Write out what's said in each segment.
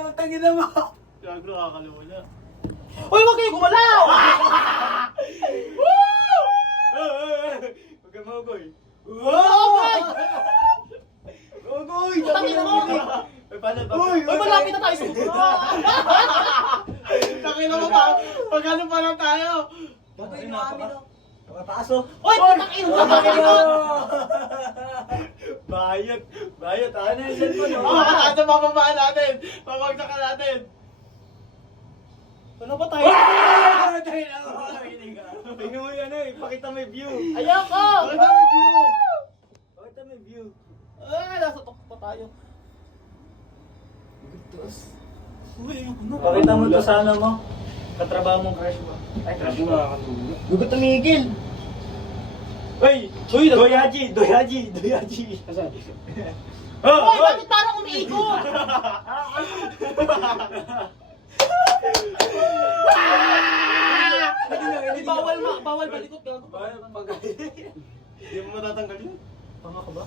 Putang ina mo. Gago, nakakalula. Uy, wag kayo gumalaw! Huwag ka magoy. Okay! Magoy! Putang ina mo! Uy, paano? Uy, Uy, malapit na tayo sa Takina mo ba? Pag ano pa lang tayo? Gagawin mo amin, no? Nakataas, oh. Uy, putang ina mo! Bayot! Bayot! Ano yung cellphone? Ano Bababaan natin! Babagsakan natin! Ano ba tayo? Tayo na mo! Tingnan mo yan eh! Pakita mo yung view! Ayoko! Pakita mo yung view! Pakita mo yung view! Nasa tukto tayo. Uy, ayoko na. Pakita mo to sa ano mo? Katrabaho mong crush mo. Ay, crush mo. Gugot tumigil. Uy! Uy! Doyaji! Doyaji! Doyaji! Oh! Uy, bakit parang umiikot? Bawal balikot gago. Hindi mo matatanggal yun. Tama ka ba?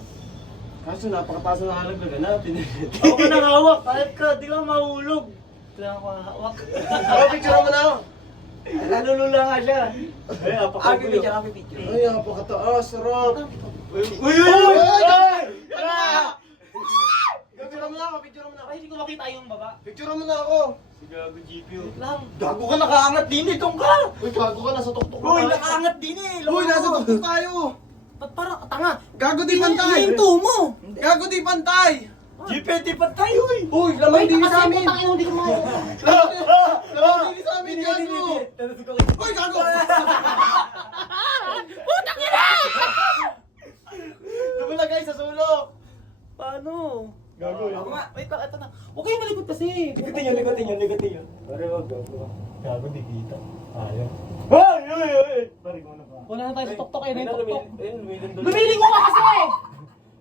Kaso napakataas na nalaglagan natin. Ako ka nang hawak. Kahit ka, di ka mahulog. Kailangan ko hawak. Oh, picture mo na ako. Nalulula nga siya. Ay, apakabuyo. Ay, napakataas, sarap. Uy! Uy! Uy! Picture mo na ako, picture mo na ako. Ay, hindi ko makita yung baba. Picture mo na ako. Si Gago GPU. Wait lang. Gago ka, nakaangat din eh, tong ka. Uy, gago ka, nasa tuktok na Uy, tayo. nakaangat din eh. Uy, nasa tuktok tayo. Ba't parang tanga? Gago di pantay. Hinto mo. Gago di pantay. GPT pa tayo eh. Uy, lamang din sa amin. Putang ina, hindi ko makita. Lamang din sa amin, gago. Uy, gago. Putang ina! Lumulagay sa sulok. Paano? Gago Ako nga. Wait lang, ito na. Huwag kayong malikot kasi. Ligutin yun. Pare, wag gago. Gago, di kita. Ayaw. Hoy! Hoy! Hoy! Pare, ko na pa. Wala na tayo sa tuktok eh. Tuktok. Lumiling Lumilingo ka kasi!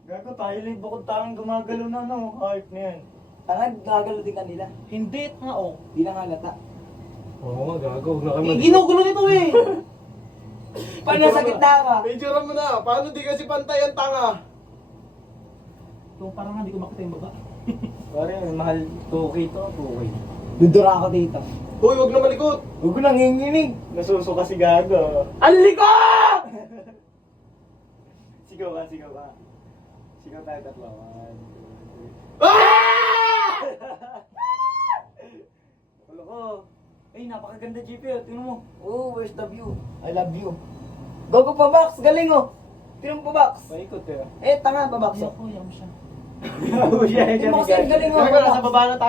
Gago, tayo lang bukod tayong gumagalo na no. Heart na yan. Tangan, gagalo din kanila. Hindi nga oh. Di na halata. Oo nga, gago. Huwag na Eh, ginugulo nito eh. Paano nasa gitna ka? Picture mo na. Paano di kasi pantay ang tanga? Ito parang hindi ko makita yung baba. Pare, mahal 2K to. 2K. Dudura ako dito. Hoy, wag na malikot. Huwag ko nanginginig. Nasuso kasi gago. Aliko! Sigaw ka, sigaw ka. Sigaw tayo tatlo. 1, 2, 3. Wala ko. Ay, napakaganda GP. Tingnan mo. Oh, where's the view? I love you. Gogo pa box, galing oh. Tingnan mo pa box. Paikot eh. Eh, tanga pa box. Ayoko, yam siya. Gago siya. Yung box, galing oh. Gago, nasa baba na tayo.